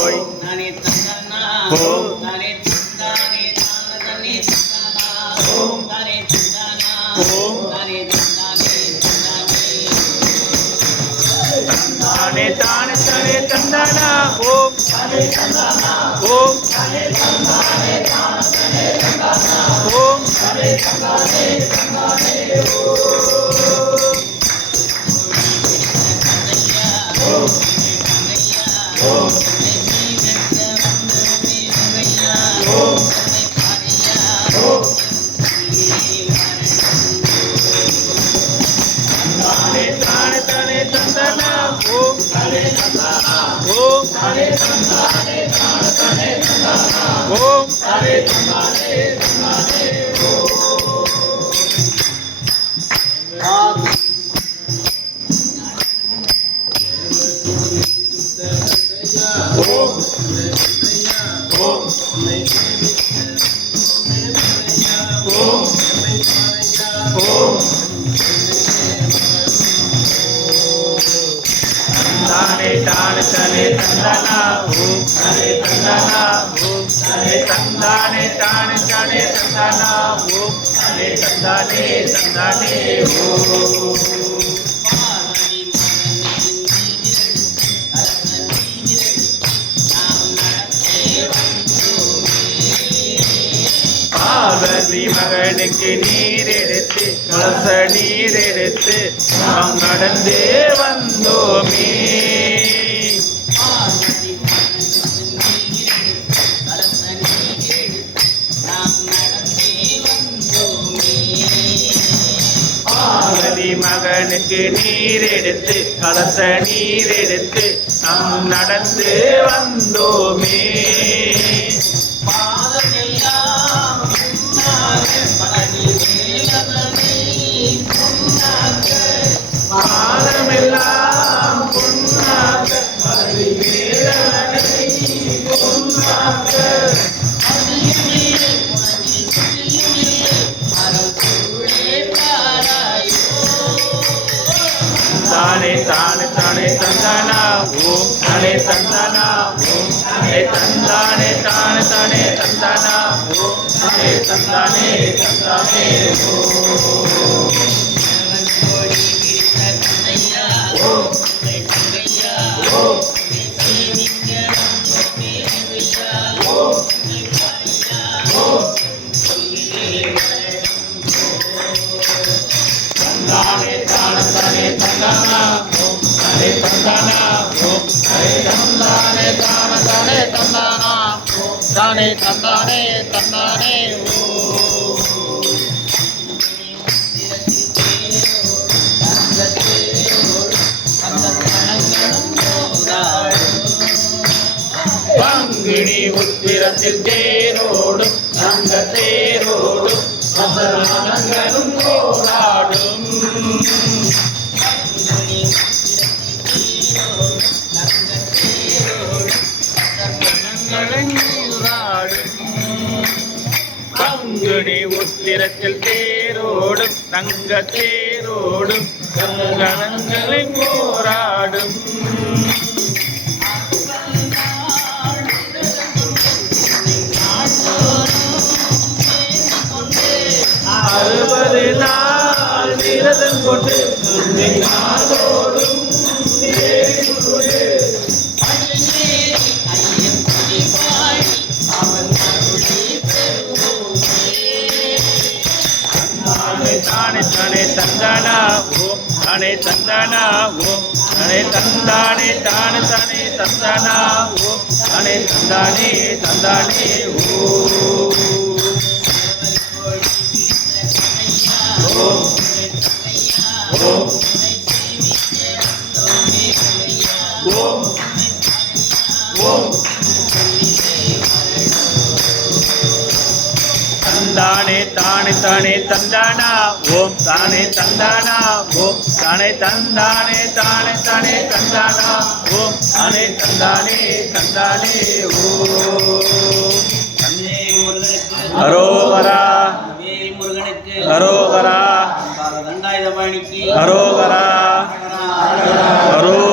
ஓய் நானே தந்தனா ஓம் நானே தந்தானே தானே தந்தனா ஓம் நானே தந்தனா ஓம் நானே தந்தானே தானே தானே தானே தந்தனா ஓம் தானே தந்தனா ஓம் தானே தந்தானே தானே தந்தனா ஓம் தானே தந்தானே தந்தானே ஓம் ஓம் ஓம் தானே தானே தானே தந்தனா ஓம் தானே தந்தனா ஓம் தானே தந்தானே தானே தந்தனா ஓம் தானே தந்தானே தந்தானே ஓம் ஓம் ஓம் ஓம் தானே தானே தானே தந்தனா ஓம் தானே தந்தனா ஓம் தானே தந்தானே தானே தானே தந்தனா ஓம் தானே தந்தானே தந்தானே ஓம் பார்வதி மகனுக்கு நீர் எடுத்து கலச நீர் எடுத்து நாம் நடந்தே வந்தோமே பார்வதி மகனுக்கு நீர் எடுத்து கலச நீர் எடுத்து நாம் நடந்து வந்தோமே பாதமெல்லாம் பொன்னாக பொன்னாக தானே தானே தானே தந்தானா ஓம் தானே தந்தானா ஓம் தானே தந்தானே தானே தானே தந்தானா ஓம் தானே தந்தானே தந்தானே ஓம் ஓம் தானே தானே தானே தந்தானா ஓம் தானே தந்தானா ஓம் தானே தந்தானே தானே தானே தந்தானா ஓம் தானே தந்தானே தந்தானே பங்குனி உத்திரத்தில் தேரோடும் தங்க தேரோடும் மனங்களும் போராடும் பங்குனி உத்திரத்தில் தேரோடும் தங்க தேரோடும் கங்கணங்களை போராடும் அறுபது நாள் விரதம் கொண்டு நாளோடும் தானே தானே தந்தானா ஓம் தானே தந்தானா ஓம் தானே தந்தானே தானே தானே தந்தானா ஓம் தானே தந்தானே தந்தானே ஓம் ஓம் ஓம் ஓம் ஓம் தந்தானே தானே தானே தந்தானா ஓம் தானே தந்தானா ஓம் தானே தந்தானே தானே தானே தந்தானா ஓம் தானே தந்தானே தந்தானே ஓம் அரோகரா முருகனுக்கு அரோகரா தண்டாயுதபாணிக்கு அரோகரா அரோகரா